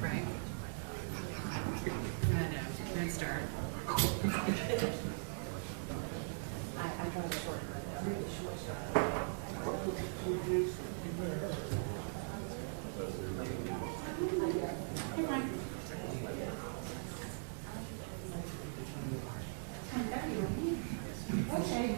Right. I know. Good start. I got a short. Really short. Hey, Frank. Okay.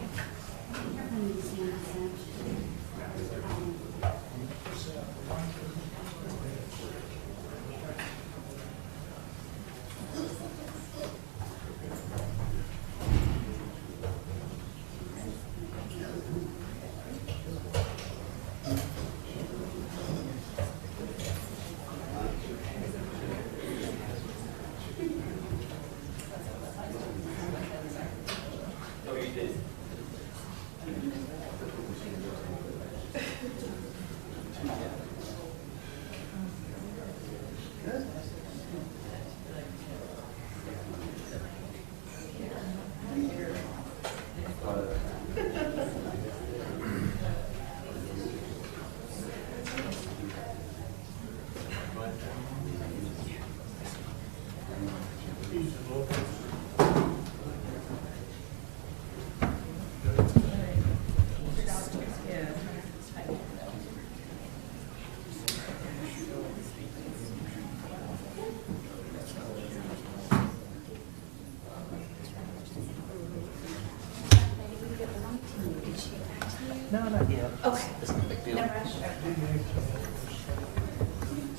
No, not yet. Okay. It's not a big deal. No rush.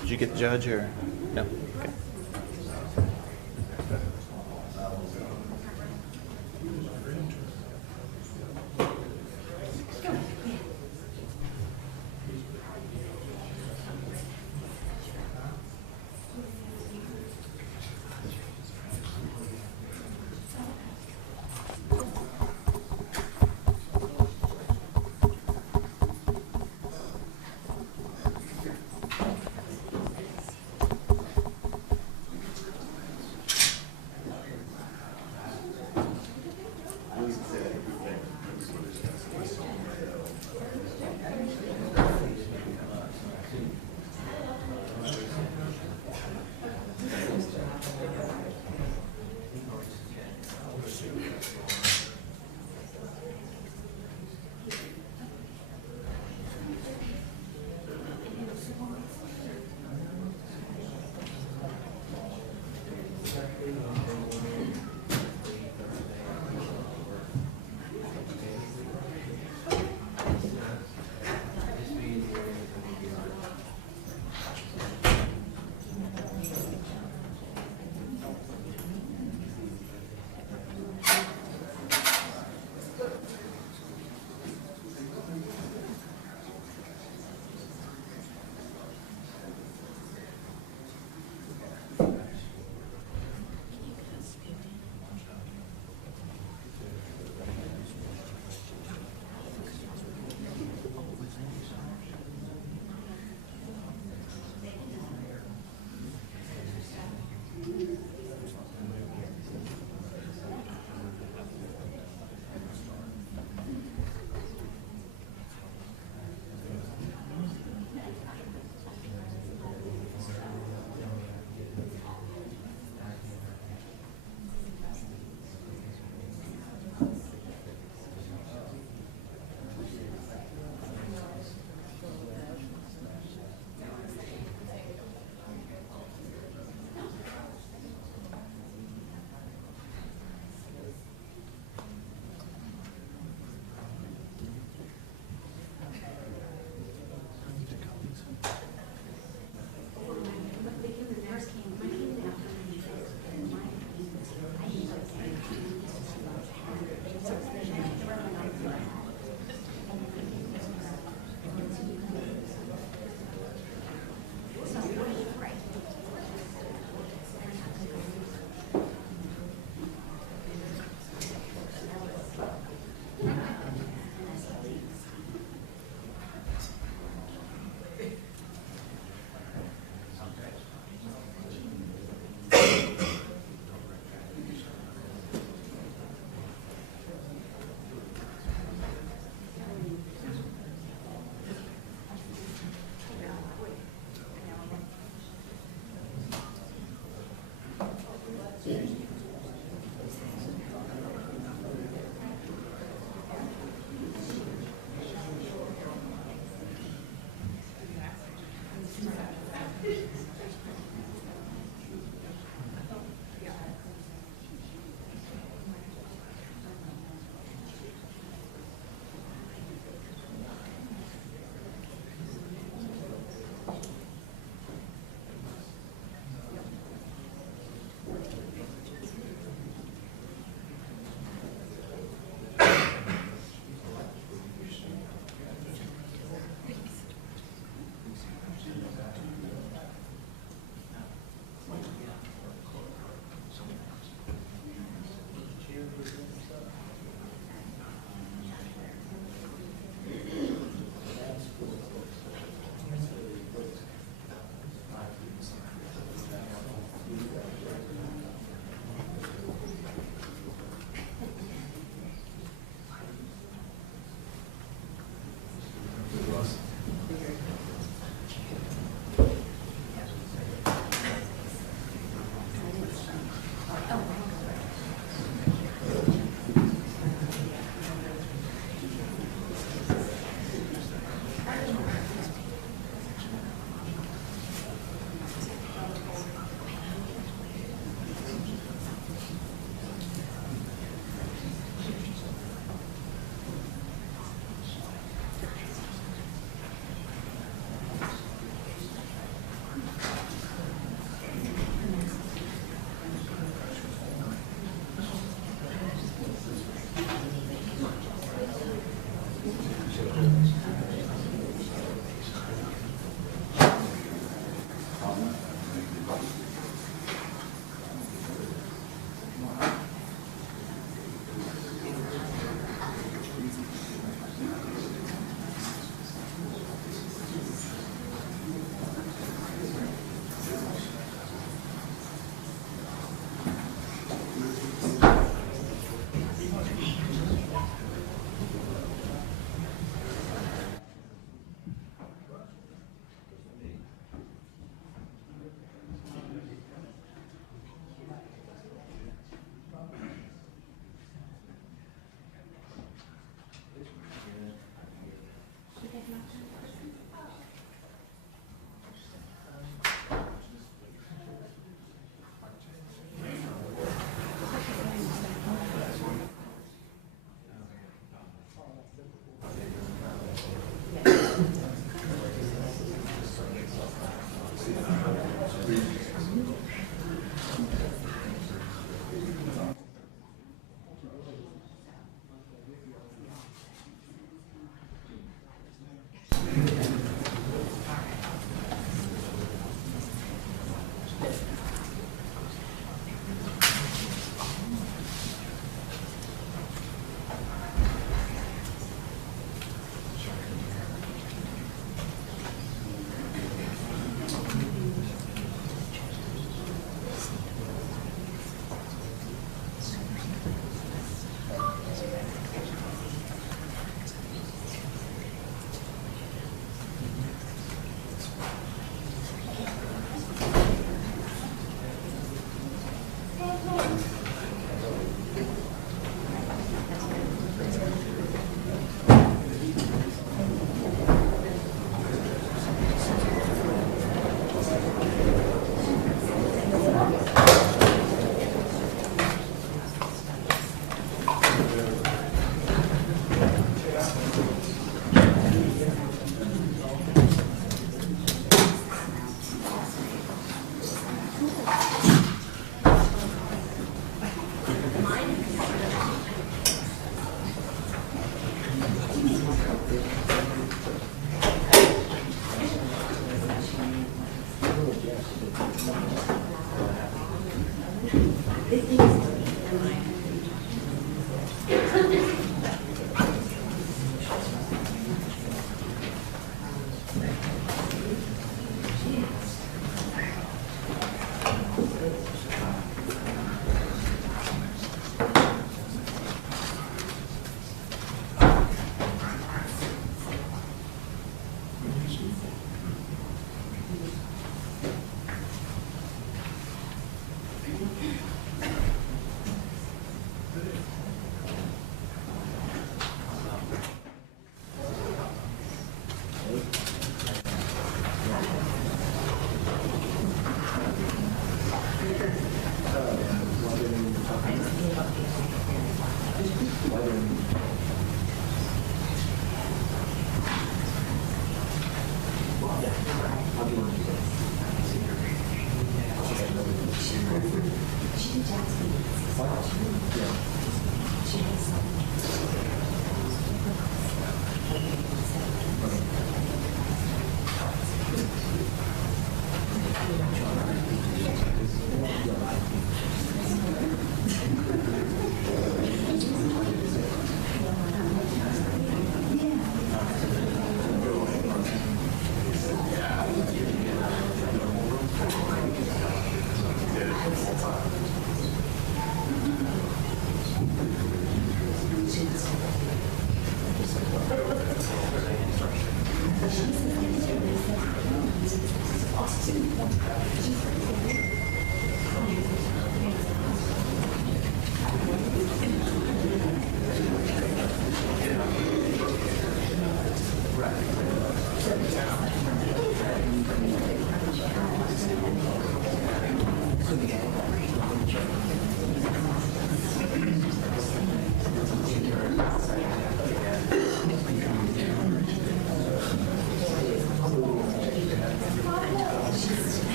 Did you get the judge or no? Okay.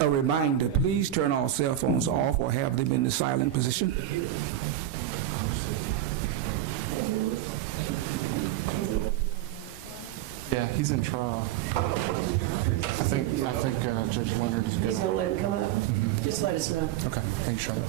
A reminder, please turn all cell phones off or have them in the silent position. Yeah, he's in trial. I think Judge Leonard is good. So let it come up. Just let us know. Okay, thanks, Charlotte.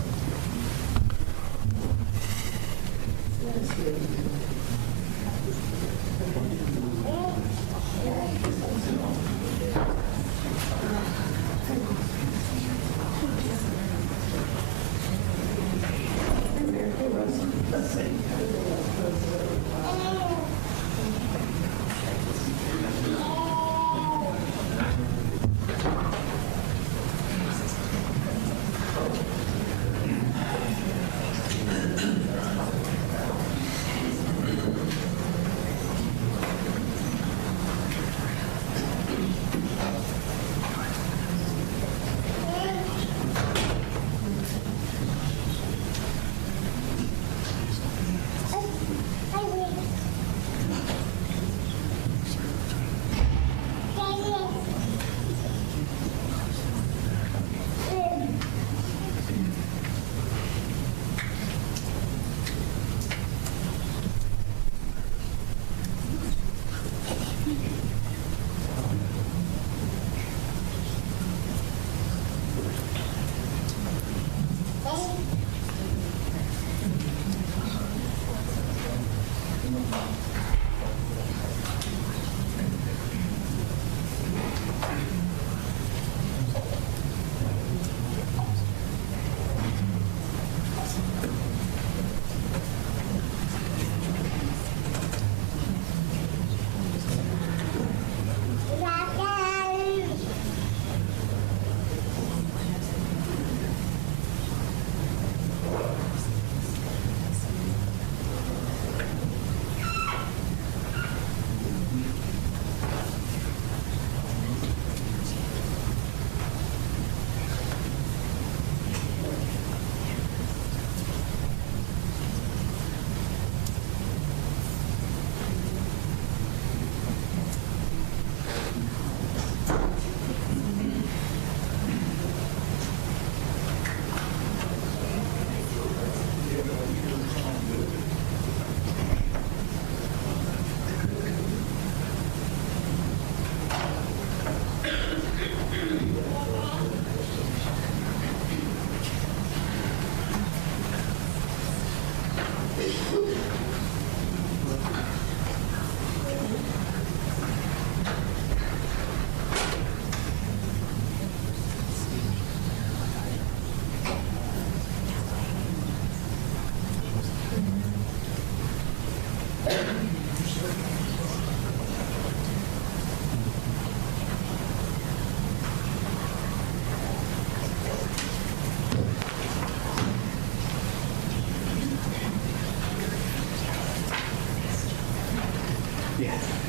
Yeah.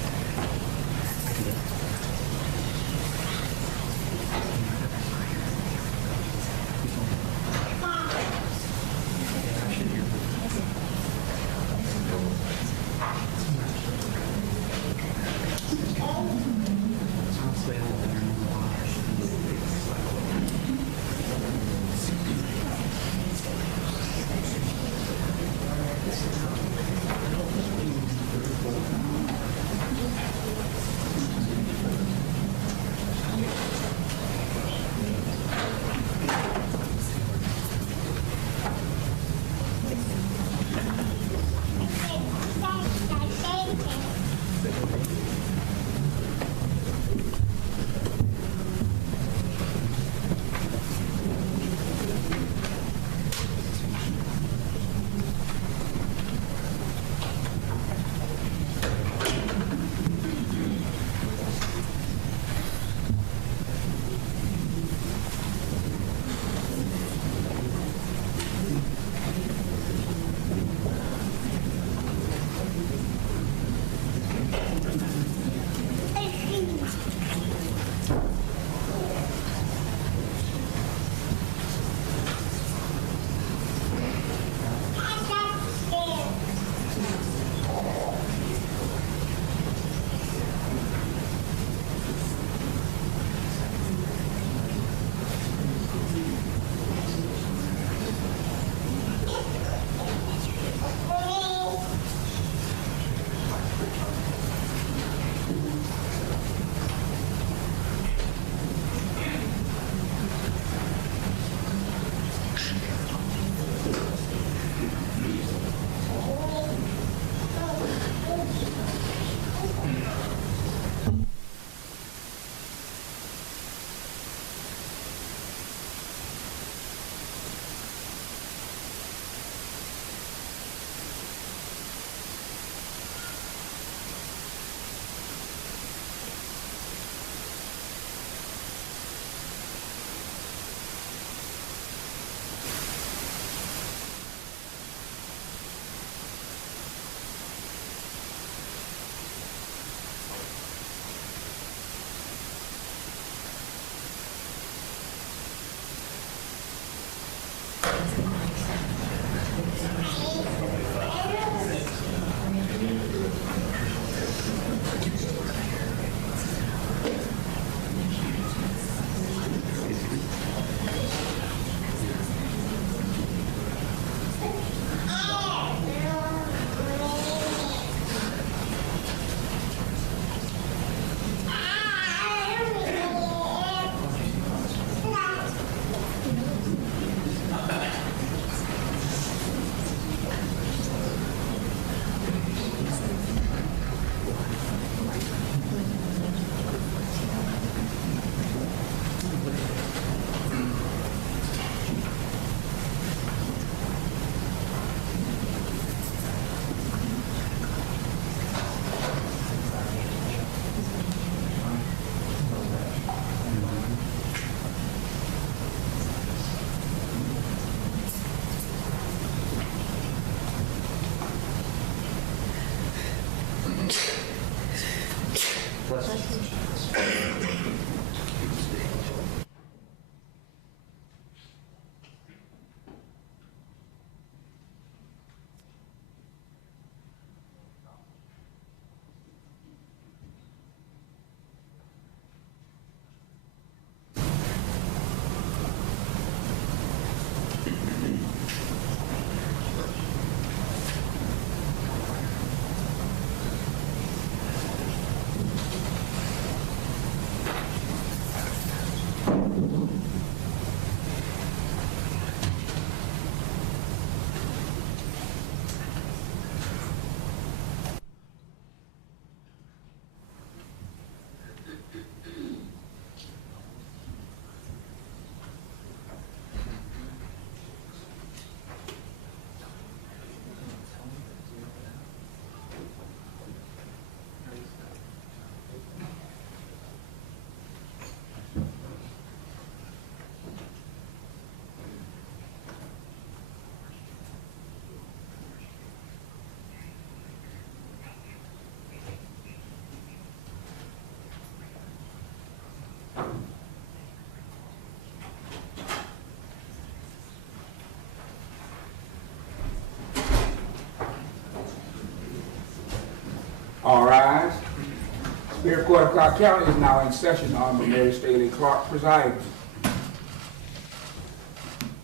Superior Court of Clark County is now in session. Honorable Mary Staley Clark presiding.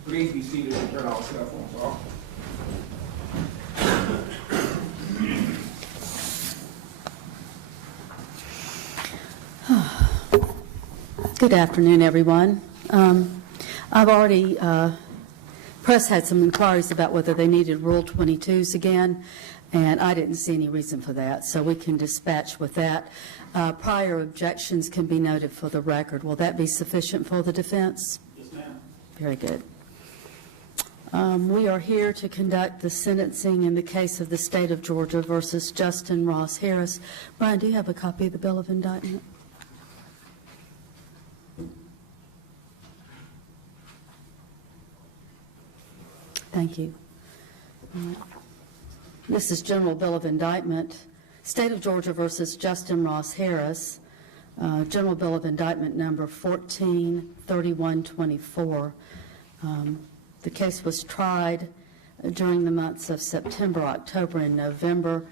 Please be seated and turn all cell phones off. Good afternoon, everyone. I've already, press had some inquiries about whether they needed Rule 22s again, and I didn't see any reason for that, so we can dispatch with that. Prior objections can be noted for the record. Will that be sufficient for the defense? Yes, ma'am. Very good. We are here to conduct the sentencing in the case of the State of Georgia versus Justin Ross Harris. Brian, do you have a copy of the Bill of Indictment? Thank you. This is General Bill of Indictment, State of Georgia versus Justin Ross Harris, General Bill of Indictment number 143124. The case was tried during the months of September, October, and November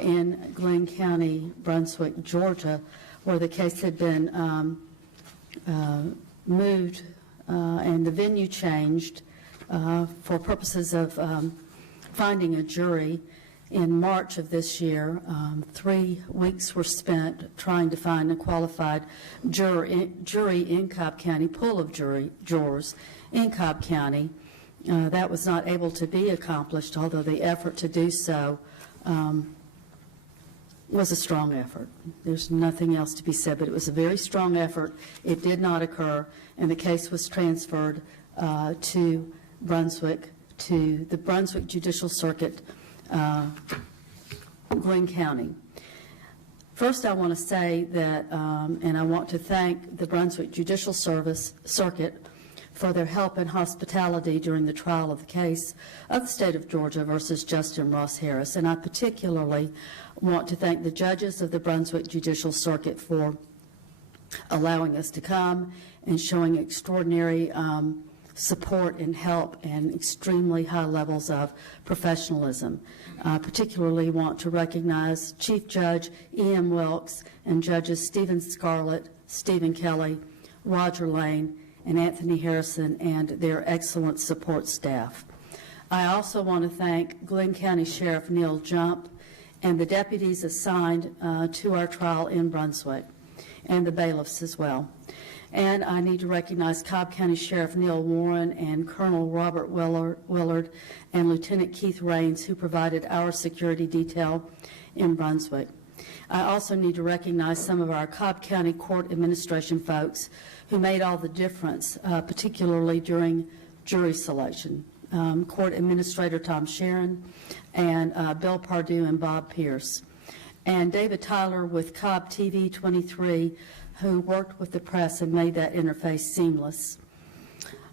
in Glenn County, Brunswick, Georgia, where the case had been moved and the venue changed for purposes of finding a jury. In March of this year, 3 weeks were spent trying to find a qualified jury in Cobb County, pool of jurors in Cobb County. That was not able to be accomplished, although the effort to do so was a strong effort. There's nothing else to be said, but it was a very strong effort. It did not occur, and the case was transferred to Brunswick, to the Brunswick Judicial Circuit, Glenn County. First, I want to say that, and I want to thank the Brunswick Judicial Circuit for their help and hospitality during the trial of the case of the State of Georgia versus Justin Ross Harris. And I particularly want to thank the judges of the Brunswick Judicial Circuit for allowing us to come and showing extraordinary support and help and extremely high levels of professionalism. I particularly want to recognize Chief Judge E.M. Wilkes and Judges Stephen Scarlett, Stephen Kelly, Roger Lane, and Anthony Harrison and their excellent support staff. I also want to thank Glenn County Sheriff Neil Jump and the deputies assigned to our trial in Brunswick, and the bailiffs as well. And I need to recognize Cobb County Sheriff Neil Warren and Colonel Robert Willard and Lieutenant Keith Raines, who provided our security detail in Brunswick. I also need to recognize some of our Cobb County Court Administration folks who made all the difference, particularly during jury selection. Court Administrator Tom Sharon and Bill Pardue and Bob Pierce. And David Tyler with Cobb TV 23, who worked with the press and made that interface seamless.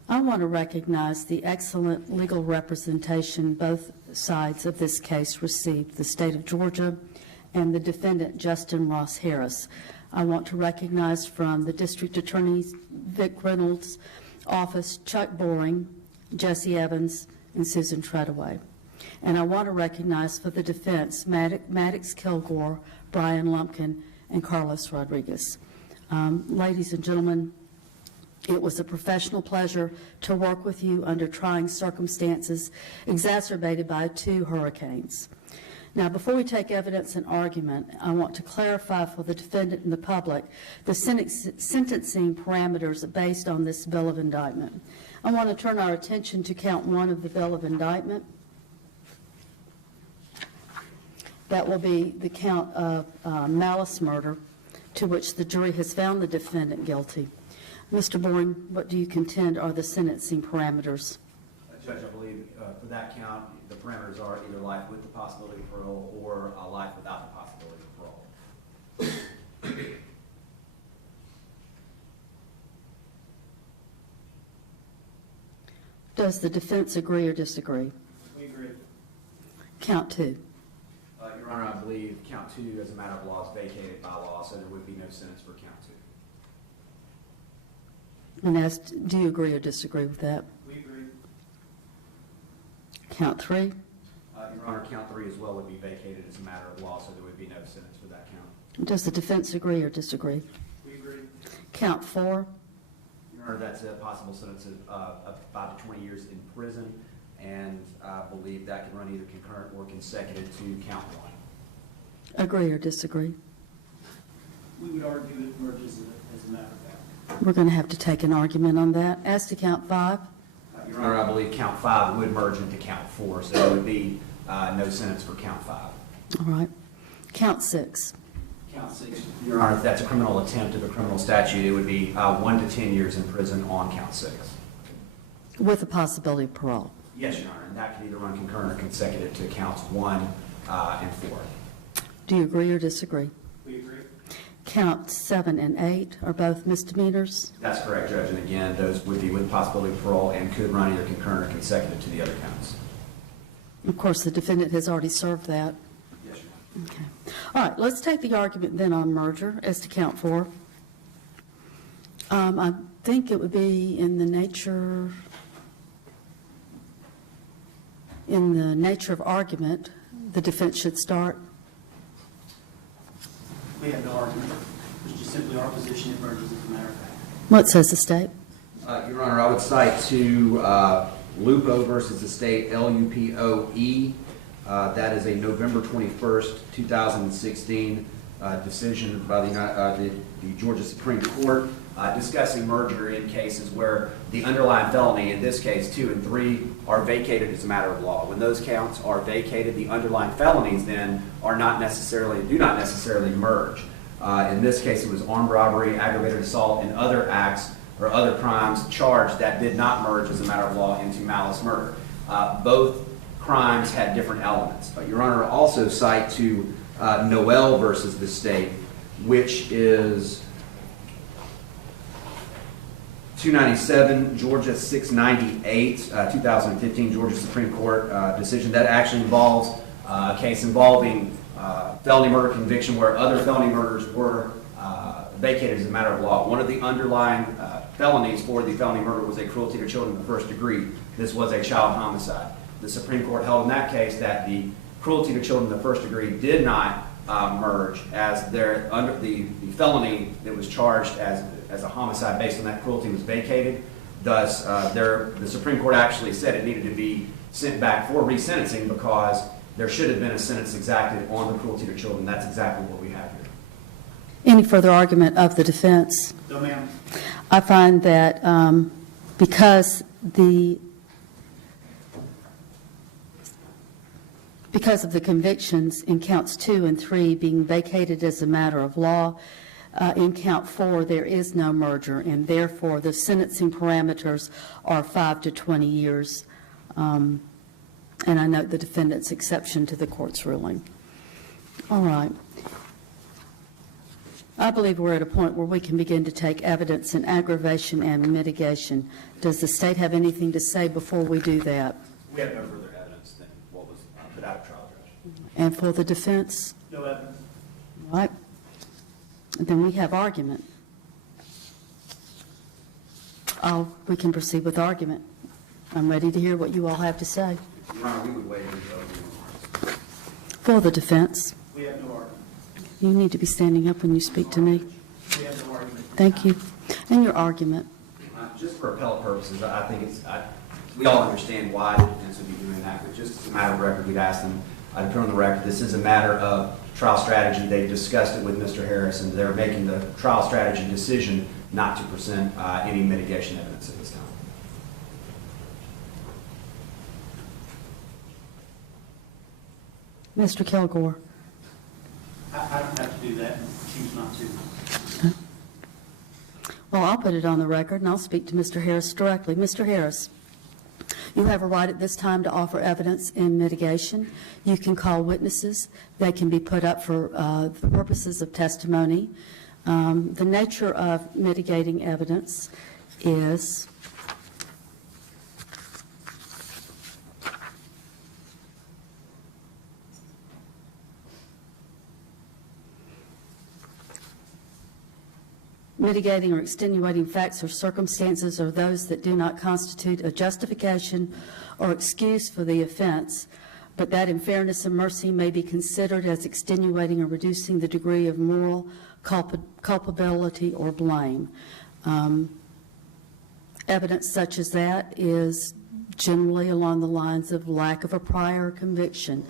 I want to recognize the excellent legal representation both sides of this case received, the State of Georgia and the defendant, Justin Ross Harris. I want to recognize from the District Attorney Vic Reynolds' office, Chuck Boring, Jesse Evans, and Susan Treadaway. And I want to recognize for the defense, Maddox Kilgore, Brian Lumpkin, and Carlos Rodriguez. Ladies and gentlemen, it was a professional pleasure to work with you under trying circumstances exacerbated by 2 hurricanes. Now, before we take evidence and argument, I want to clarify for the defendant and the public the sentencing parameters based on this bill of indictment. I want to turn our attention to count 1 of the bill of indictment. That will be the count of malice murder, to which the jury has found the defendant guilty. Mr. Boring, what do you contend are the sentencing parameters? Judge, I believe for that count, the parameters are either life with the possibility of parole or a life without the possibility of parole. Does the defense agree or disagree? We agree. Count 2. Your Honor, I believe count 2 as a matter of law is vacated by law, so there would be no sentence for count 2. And do you agree or disagree with that? We agree. Count 3. Your Honor, count 3 as well would be vacated as a matter of law, so there would be no sentence for that count. Does the defense agree or disagree? We agree. Count 4. Your Honor, that's a possible sentence of 5 to 20 years in prison, and I believe that can run either concurrent or consecutive to count 1. Agree or disagree? We would argue it merges as a matter of fact. We're going to have to take an argument on that. As to count 5, Your Honor, I believe count 5 would merge into count 4, so it would be no sentence for count 5. all right. Count 6. Count 6, Your Honor, if that's a criminal attempt of a criminal statute, it would be 1 to 10 years in prison on count 6. With the possibility of parole. Yes, Your Honor, and that can either run concurrent or consecutive to counts 1 and 4. Do you agree or disagree? we agree. Count 7 and 8 are both misdemeanors. That's correct, Judge, and again, those would be with possibility of parole and could run either concurrent or consecutive to the other counts. Of course, the defendant has already served that. Yes, Your Honor. Okay. All right, let's take the argument then on merger as to count 4. I think it would be in the nature of argument, the defense should start. We have no argument. It's just simply our position, it merges as a matter of fact. What says the state? Your Honor, I would cite to Lupo versus the state, LUPOE. That is a November 21st, 2016 decision by the Georgia Supreme Court discussing merger in cases where the underlying felony, in this case 2 and 3, are vacated as a matter of law. When those counts are vacated, the underlying felonies then do not necessarily merge. In this case, it was armed robbery, aggravated assault, and other acts or other crimes charged that did not merge as a matter of law into malice murder. Both crimes had different elements. Your Honor, also cite to Noel versus the state, which is 297, Georgia 698, 2015 Georgia Supreme Court decision. That actually involves a case involving felony murder conviction where other felony murders were vacated as a matter of law. One of the underlying felonies for the felony murder was a cruelty to children in the first degree. This was a child homicide. The Supreme Court held in that case that the cruelty to children in the first degree did not merge as the felony that was charged as a homicide based on that cruelty was vacated. Thus, the Supreme Court actually said it needed to be sent back for resentencing because there should have been a sentence exacted on the cruelty to children. That's exactly what we have here. Any further argument of the defense? No, ma'am. I find that because of the convictions in counts 2 and 3 being vacated as a matter of law, in count 4 there is no merger, and therefore the sentencing parameters are 5 to 20 years. And I note the defendant's exception to the court's ruling. All right. I believe we're at a point where we can begin to take evidence in aggravation and mitigation. Does the state have anything to say before we do that? We have no further evidence than what was put out of trial, Judge. And for the defense? No evidence. All right. Then we have argument. We can proceed with argument. I'm ready to hear what you all have to say. Your Honor, we would waive the opening remarks. For the defense, We have no argument. you need to be standing up when you speak to me. We have no argument. Thank you. And your argument. Just for appellate purposes, I think we all understand why the defense would be doing that, but just as a matter of record, we'd ask them to put on the record, this is a matter of trial strategy. They've discussed it with Mr. Harris, and they're making the trial strategy decision not to present any mitigation evidence at this time. Mr. Kilgore. I don't have to do that and choose not to. Well, I'll put it on the record, and I'll speak to Mr. Harris directly. Mr. Harris, you have a right at this time to offer evidence in mitigation. You can call witnesses. They can be put up for the purposes of testimony. The nature of mitigating evidence is mitigating or extenuating facts or circumstances are those that do not constitute a justification or excuse for the offense, but that in fairness and mercy may be considered as extenuating or reducing the degree of moral culpability or blame. Evidence such as that is generally along the lines of lack of a prior conviction,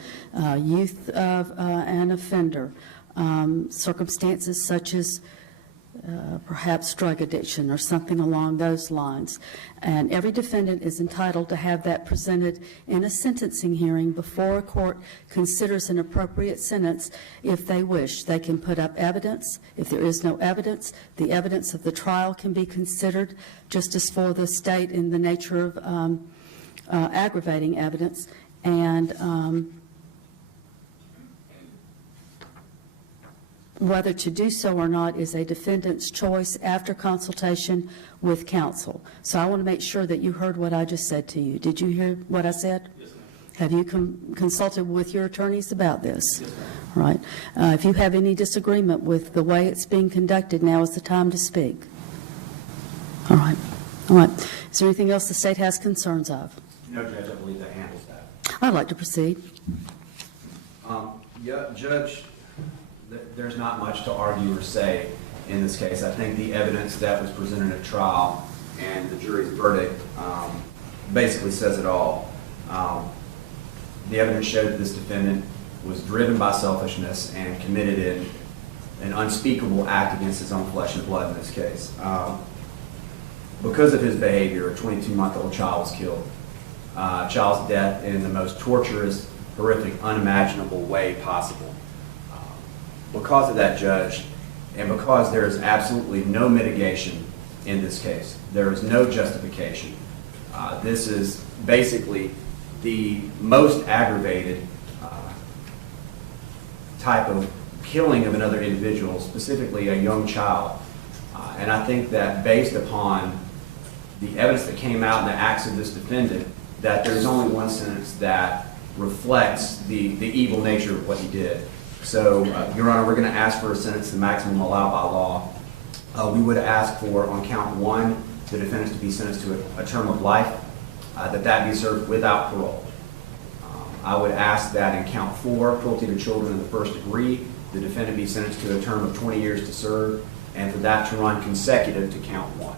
youth of an offender, circumstances such as perhaps drug addiction or something along those lines. And every defendant is entitled to have that presented in a sentencing hearing before a court considers an appropriate sentence if they wish. They can put up evidence. If there is no evidence, the evidence of the trial can be considered, just as for the state in the nature of aggravating evidence. And whether to do so or not is a defendant's choice after consultation with counsel. So I want to make sure that you heard what I just said to you. Did you hear what I said? Yes, ma'am. Have you consulted with your attorneys about this? Yes, ma'am. All right. If you have any disagreement with the way it's being conducted, now is the time to speak. All right. All right. Is there anything else the state has concerns of? No, Judge, I believe that handles that. I'd like to proceed. Yeah, Judge, there's not much to argue or say in this case. I think the evidence that was presented at trial and the jury's verdict basically says it all. The evidence showed that this defendant was driven by selfishness and committed an unspeakable act against his own flesh and blood in this case. Because of his behavior, a 22-month-old child was killed. Child's death in the most torturous, horrific, unimaginable way possible. Because of that, Judge, and because there is absolutely no mitigation in this case, there is no justification. This is basically the most aggravated type of killing of another individual, specifically a young child. And I think that based upon the evidence that came out and the acts of this defendant, that there's only one sentence that reflects the evil nature of what he did. So, Your Honor, we're going to ask for a sentence, the maximum allowed by law. We would ask for, on count one, the defendant to be sentenced to a term of life, that be served without parole. I would ask that in count four, cruelty to children in the first degree, the defendant be sentenced to a term of 20 years to serve, and for that to run consecutive to count one.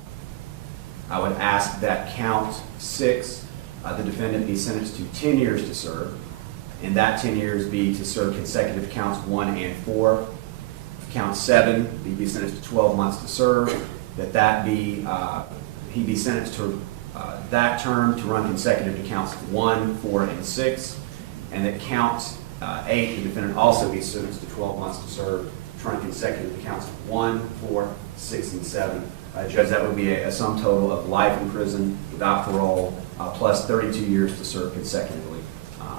I would ask that count six, the defendant be sentenced to 10 years to serve, and that 10 years be to serve consecutive counts 1 and 4. Count 7, he be sentenced to 12 months to serve, he be sentenced to that term to run consecutive to counts 1, 4, and 6, and that count 8, the defendant also be sentenced to 12 months to serve, to run consecutive to counts 1, 4, 6, and 7. Judge, that would be a sum total of life in prison without parole, plus 32 years to serve consecutively.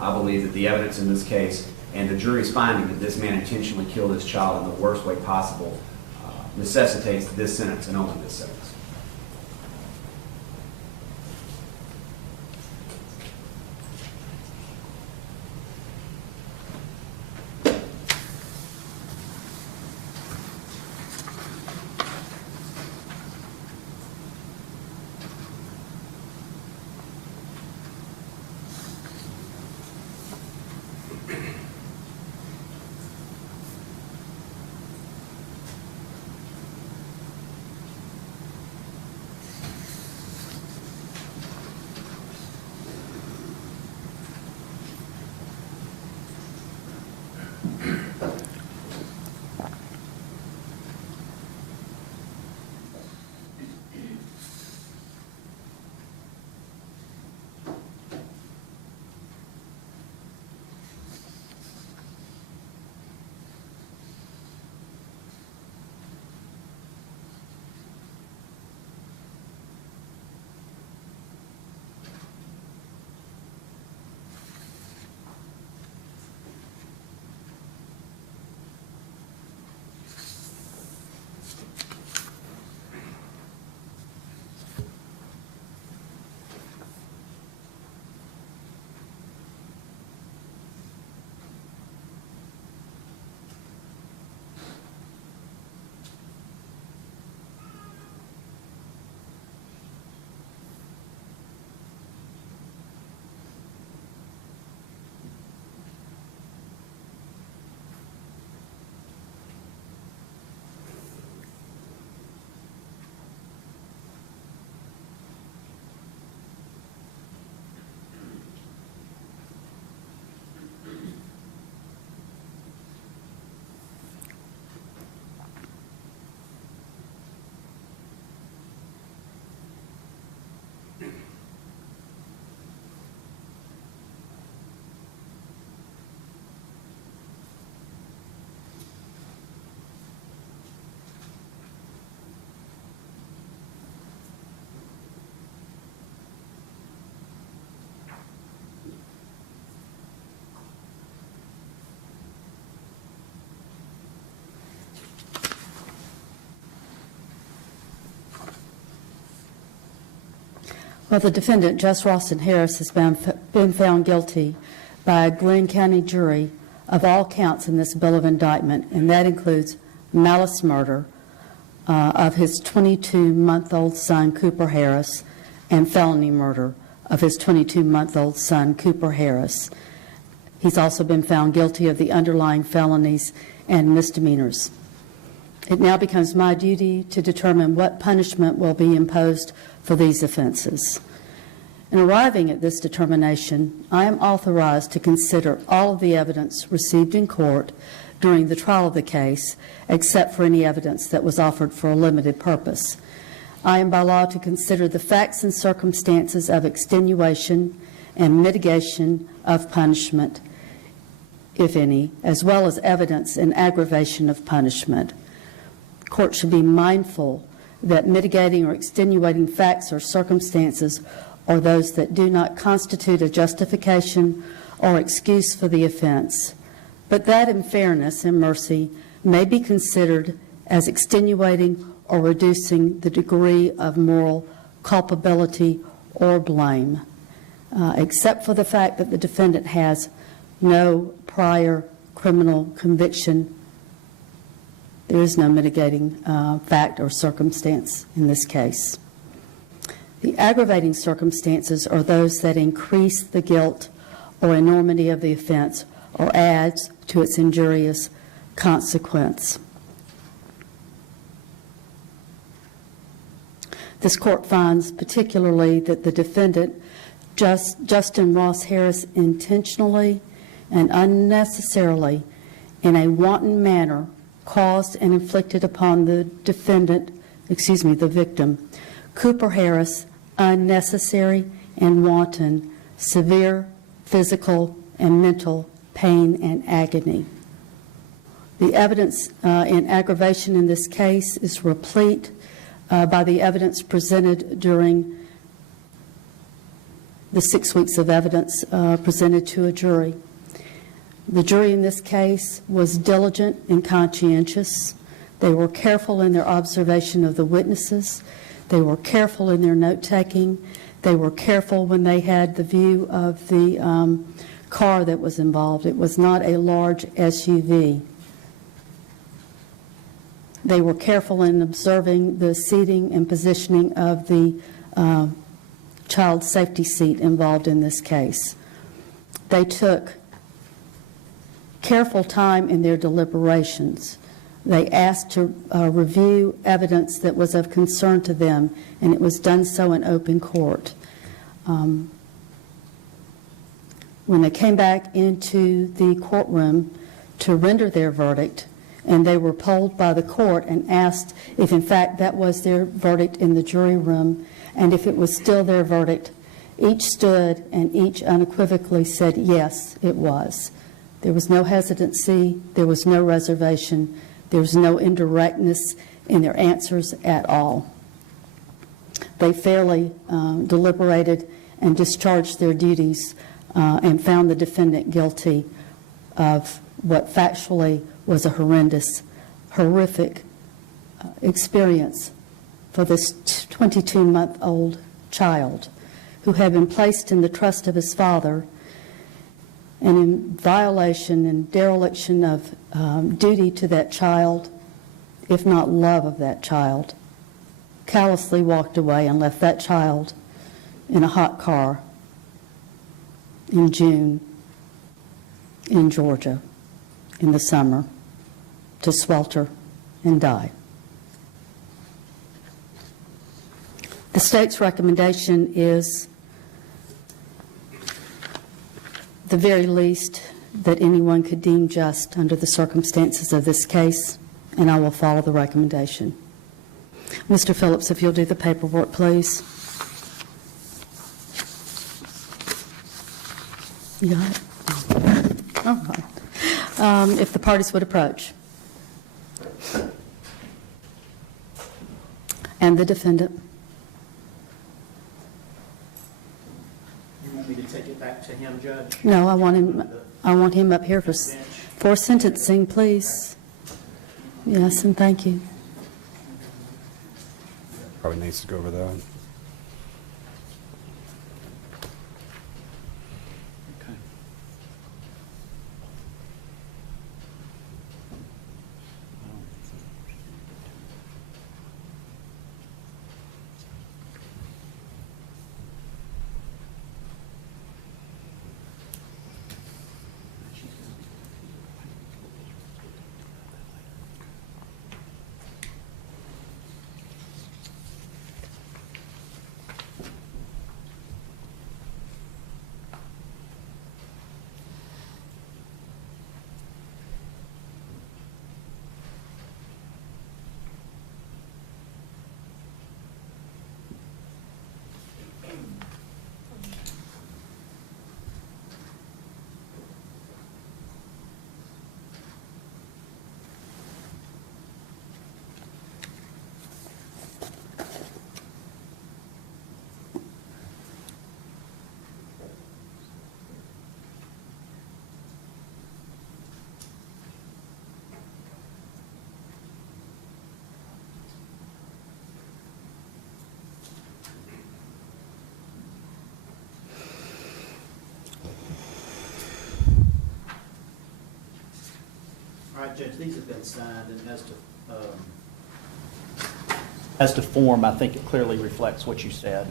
I believe that the evidence in this case and the jury's finding that this man intentionally killed his child in the worst way possible necessitates this sentence and only this sentence. Well, the defendant, Just Ralston Harris, has been found guilty by a Glenn County jury of all counts in this bill of indictment, and that includes malice murder of his 22-month-old son, Cooper Harris, and felony murder of his 22-month-old son, Cooper Harris. He's also been found guilty of the underlying felonies and misdemeanors. It now becomes my duty to determine what punishment will be imposed for these offenses. In arriving at this determination, I am authorized to consider all of the evidence received in court during the trial of the case, except for any evidence that was offered for a limited purpose. I am by law to consider the facts and circumstances of extenuation and mitigation of punishment, if any, as well as evidence in aggravation of punishment. Court should be mindful that mitigating or extenuating facts or circumstances are those that do not constitute a justification or excuse for the offense, but that in fairness and mercy may be considered as extenuating or reducing the degree of moral culpability or blame, except for the fact that the defendant has no prior criminal conviction. There is no mitigating fact or circumstance in this case. The aggravating circumstances are those that increase the guilt or enormity of the offense or adds to its injurious consequence. This court finds particularly that the defendant, Justin Ross Harris, intentionally and unnecessarily, in a wanton manner, caused and inflicted upon the the victim, Cooper Harris, unnecessary and wanton, severe physical and mental pain and agony. The evidence in aggravation in this case is replete by the evidence presented during the 6 weeks of evidence presented to a jury. The jury in this case was diligent and conscientious. They were careful in their observation of the witnesses. They were careful in their note-taking. They were careful when they had the view of the car that was involved. It was not a large SUV. They were careful in observing the seating and positioning of the child safety seat involved in this case. They took careful time in their deliberations. They asked to review evidence that was of concern to them, and it was done so in open court. When they came back into the courtroom to render their verdict, and they were polled by the court and asked if in fact that was their verdict in the jury room, and if it was still their verdict, each stood and each unequivocally said yes, it was. There was no hesitancy, there was no reservation, there was no indirectness in their answers at all. They fairly deliberated and discharged their duties and found the defendant guilty of what factually was a horrific experience for this 22-month-old child who had been placed in the trust of his father, and in violation and dereliction of duty to that child, if not love of that child, callously walked away and left that child in a hot car in June in Georgia in the summer to swelter and die. The state's recommendation is the very least that anyone could deem just under the circumstances of this case, and I will follow the recommendation. Mr. Phillips, if you'll do the paperwork, please. You got it? All right. If the parties would approach. And the defendant. You want me to take it back to him, Judge? No, I want him up here for sentencing, please. Yes, and thank you. Probably needs to go over that. All right, Judge, these have been signed, and as to form, I think it clearly reflects what you said.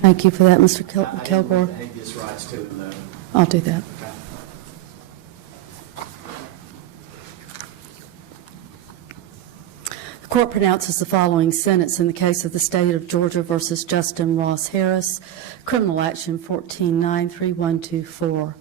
Thank you for that, Mr. I didn't Kilgore. want to habeas rights to them, though. I'll do that. The court pronounces the following sentence in the case of the State of Georgia versus Justin Ross Harris, criminal action 14-93124.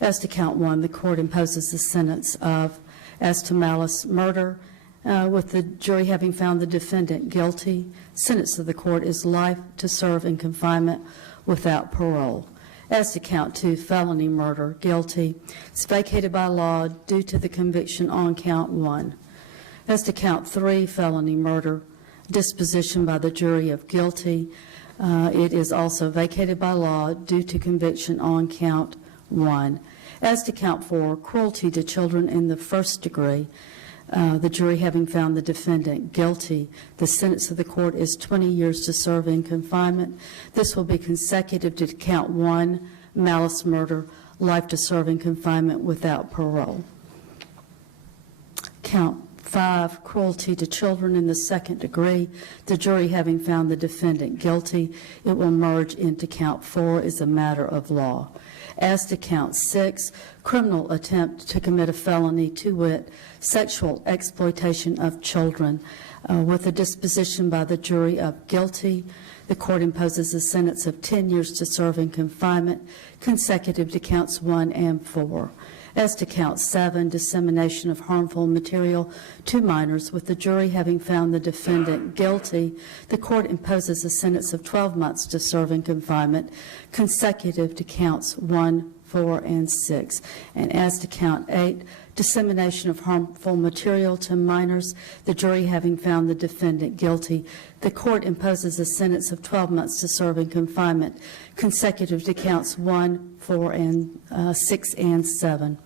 As to count 1, the court imposes the sentence of, as to malice murder, with the jury having found the defendant guilty. Sentence of the court is life to serve in confinement without parole. As to count 2, felony murder, guilty. It's vacated by law due to the conviction on count 1. As to count 3, felony murder, disposition by the jury of guilty. It is also vacated by law due to conviction on count 1. As to count 4, cruelty to children in the first degree, the jury having found the defendant guilty, the sentence of the court is 20 years to serve in confinement. This will be consecutive to count 1, malice murder, life to serve in confinement without parole. Count 5, cruelty to children in the second degree, the jury having found the defendant guilty, it will merge into count 4 as a matter of law. As to count 6, criminal attempt to commit a felony, to wit, sexual exploitation of children, with a disposition by the jury of guilty, the court imposes a sentence of 10 years to serve in confinement, consecutive to counts 1 and 4. As to count 7, dissemination of harmful material to minors, with the jury having found the defendant guilty, the court imposes a sentence of 12 months to serve in confinement, consecutive to counts 1, 4, and 6. And as to count 8, dissemination of harmful material to minors, the jury having found the defendant guilty, the court imposes a sentence of 12 months to serve in confinement, consecutive to counts 1, 4, and 6, and 7.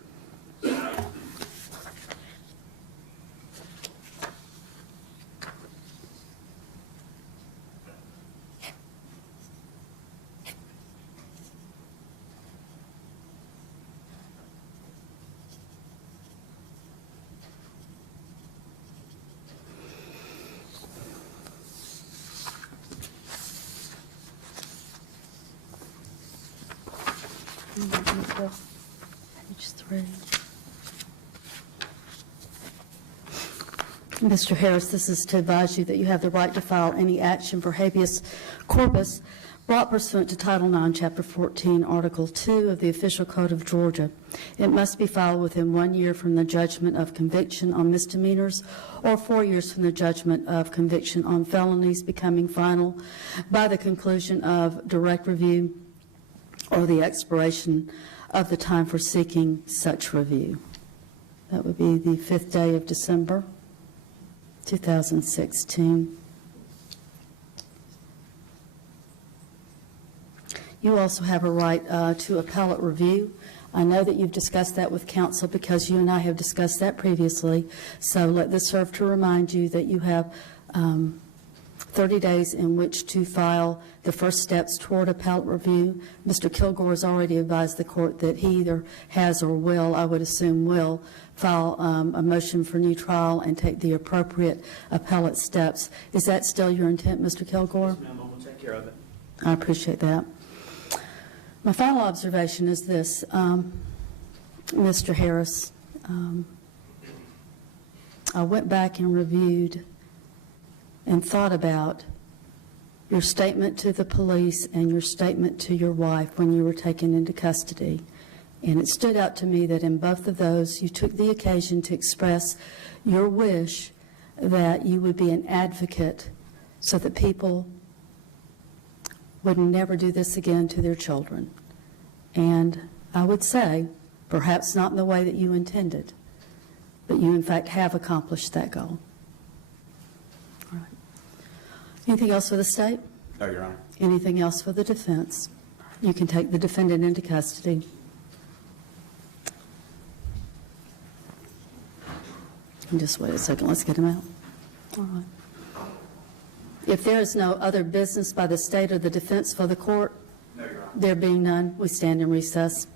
Page 3. Mr. Harris, this is to advise you that you have the right to file any action for habeas corpus brought pursuant to Title IX, Chapter 14, Article 2 of the Official Code of Georgia. It must be filed within 1 year from the judgment of conviction on misdemeanors or 4 years from the judgment of conviction on felonies becoming final by the conclusion of direct review or the expiration of the time for seeking such review. That would be the 5th day of December, 2016. You also have a right to appellate review. I know that you've discussed that with counsel because you and I have discussed that previously. So let this serve to remind you that you have 30 days in which to file the first steps toward appellate review. Mr. Kilgore has already advised the court that he either has or will, I would assume will, file a motion for new trial and take the appropriate appellate steps. Is that still your intent, Mr. Kilgore? Yes, ma'am, we'll take care of it. I appreciate that. My final observation is this, Mr. Harris. I went back and reviewed and thought about your statement to the police and your statement to your wife when you were taken into custody. And it stood out to me that in both of those, you took the occasion to express your wish that you would be an advocate so that people would never do this again to their children. And I would say, perhaps not in the way that you intended, but you in fact have accomplished that goal. All right. Anything else for the state? No, Your Honor. Anything else for the defense? You can take the defendant into custody. And just wait a second, let's get him out. All right. If there is no other business by the state or the defense for the court, No, Your Honor. there being none, we stand in recess.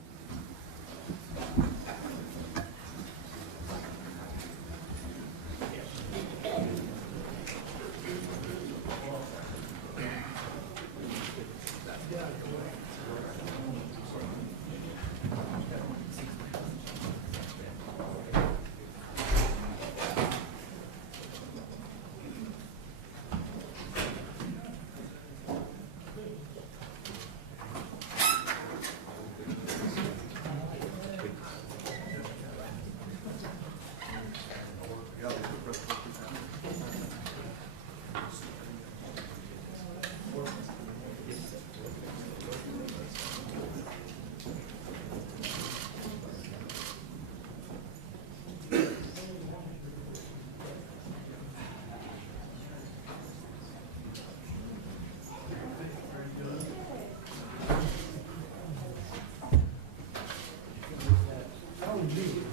me.